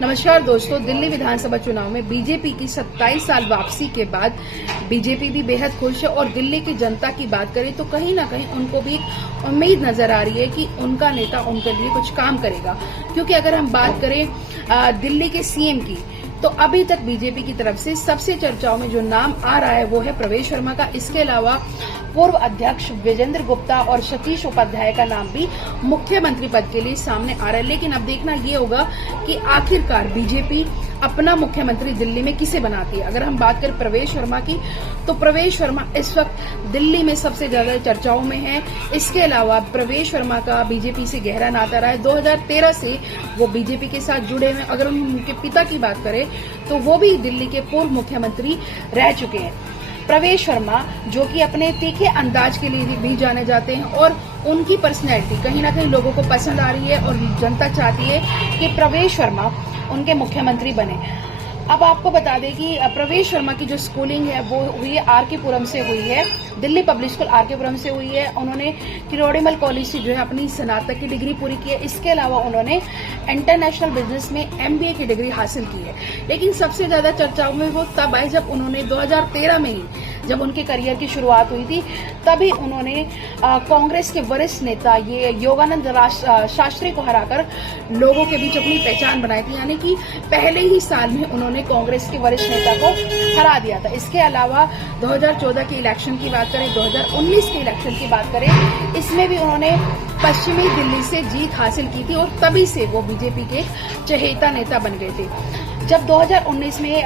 नमस्कार दोस्तों, दिल्ली विधानसभा चुनाव में बीजेपी की 27 साल वापसी के बाद बीजेपी भी बेहद खुश है और दिल्ली की जनता की बात करें तो कहीं ना कहीं उनको भी एक उम्मीद नजर आ रही है कि उनका नेता उनके लिए कुछ काम करेगा। क्योंकि अगर हम बात करें दिल्ली के सीएम की, तो अभी तक बीजेपी की तरफ से सबसे चर्चाओं में जो नाम आ रहा है वो है प्रवेश वर्मा का। इसके अलावा पूर्व अध्यक्ष विजेंद्र गुप्ता और सतीश उपाध्याय का नाम भी मुख्यमंत्री पद के लिए सामने आ रहा है। लेकिन अब देखना ये होगा कि आखिरकार बीजेपी अपना मुख्यमंत्री दिल्ली में किसे बनाती है। अगर हम बात करें प्रवेश वर्मा की, तो प्रवेश वर्मा इस वक्त दिल्ली में सबसे ज्यादा चर्चाओं में है। इसके अलावा प्रवेश वर्मा का बीजेपी से गहरा नाता रहा है। 2013 से वो बीजेपी के साथ जुड़े हुए। अगर उनके पिता की बात करें तो वो भी दिल्ली के पूर्व मुख्यमंत्री रह चुके हैं। प्रवेश वर्मा जो कि अपने तीखे अंदाज के लिए भी जाने जाते हैं और उनकी पर्सनैलिटी कहीं ना कहीं लोगों को पसंद आ रही है और जनता चाहती है कि प्रवेश वर्मा उनके मुख्यमंत्री बने। अब आपको बता दें कि प्रवेश वर्मा की जो स्कूलिंग है वो हुई है आरके पुरम से हुई है, दिल्ली पब्लिक स्कूल आरके पुरम से हुई है। उन्होंने किरोड़ीमल कॉलेज से जो है अपनी स्नातक की डिग्री पूरी की है। इसके अलावा उन्होंने इंटरनेशनल बिजनेस में एमबीए की डिग्री हासिल की है। लेकिन सबसे ज्यादा चर्चाओं में वो तब आए जब उन्होंने 2013 में ही, जब उनके करियर की शुरुआत हुई थी, तभी उन्होंने कांग्रेस के वरिष्ठ नेता ये योगानंद शास्त्री को हराकर लोगों के बीच अपनी पहचान बनाई थी। यानी कि पहले ही साल में उन्होंने कांग्रेस के वरिष्ठ नेता को हरा दिया था। इसके अलावा 2014 के इलेक्शन की बात करें, 2019 के इलेक्शन की बात करें, इसमें भी उन्होंने पश्चिमी दिल्ली से जीत हासिल की थी और तभी से वो बीजेपी के चहेता नेता बन गए थे। जब 2019 में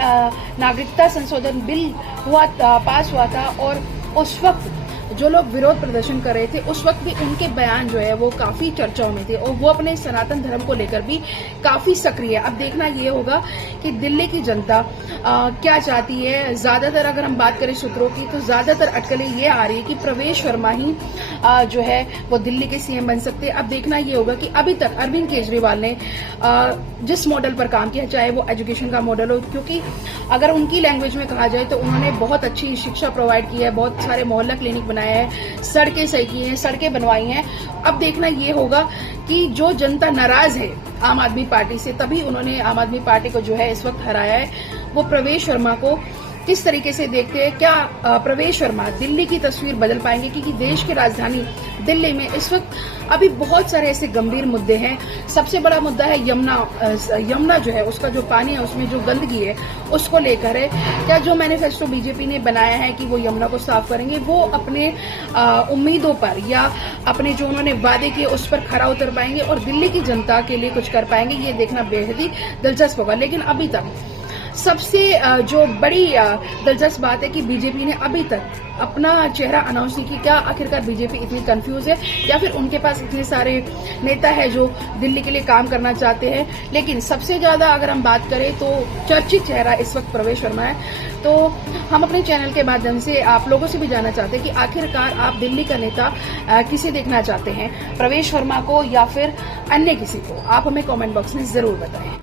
नागरिकता संशोधन बिल पास हुआ था और उस वक्त जो लोग विरोध प्रदर्शन कर रहे थे, उस वक्त भी उनके बयान जो है वो काफी चर्चाओं में थे और वो अपने सनातन धर्म को लेकर भी काफी सक्रिय है। अब देखना ये होगा कि दिल्ली की जनता क्या चाहती है। ज्यादातर अगर हम बात करें सूत्रों की, तो ज्यादातर अटकलें ये आ रही है कि प्रवेश वर्मा ही जो है वो दिल्ली के सीएम बन सकते हैं। अब देखना ये होगा कि अभी तक अरविंद केजरीवाल ने जिस मॉडल पर काम किया, चाहे वो एजुकेशन का मॉडल हो, क्योंकि अगर उनकी लैंग्वेज में कहा जाए तो उन्होंने बहुत अच्छी शिक्षा प्रोवाइड की है, बहुत सारे मोहल्ला क्लिनिक बनाए है, सड़कें सही की हैं, सड़कें बनवाई हैं। अब देखना ये होगा कि जो जनता नाराज है आम आदमी पार्टी से, तभी उन्होंने आम आदमी पार्टी को जो है इस वक्त हराया है, वो प्रवेश वर्मा को किस तरीके से देखते हैं। क्या प्रवेश वर्मा दिल्ली की तस्वीर बदल पाएंगे? क्योंकि देश की राजधानी दिल्ली में इस वक्त अभी बहुत सारे ऐसे गंभीर मुद्दे हैं। सबसे बड़ा मुद्दा है यमुना जो है, उसका जो पानी है उसमें जो गंदगी है उसको लेकर है। क्या जो मैनिफेस्टो बीजेपी ने बनाया है कि वो यमुना को साफ करेंगे, वो अपने उम्मीदों पर या अपने जो उन्होंने वादे किए उस पर खरा उतर पाएंगे और दिल्ली की जनता के लिए कुछ कर पाएंगे? ये देखना बेहद ही दिलचस्प होगा। लेकिन अभी तक सबसे जो बड़ी दिलचस्प बात है कि बीजेपी ने अभी तक अपना चेहरा अनाउंस नहीं किया। क्या आखिरकार बीजेपी इतनी कंफ्यूज है या फिर उनके पास इतने सारे नेता है जो दिल्ली के लिए काम करना चाहते हैं? लेकिन सबसे ज्यादा अगर हम बात करें तो चर्चित चेहरा इस वक्त प्रवेश वर्मा है। तो हम अपने चैनल के माध्यम से आप लोगों से भी जानना चाहते हैं कि आखिरकार आप दिल्ली का नेता किसे देखना चाहते हैं, प्रवेश वर्मा को या फिर अन्य किसी को? आप हमें कॉमेंट बॉक्स में जरूर बताएं।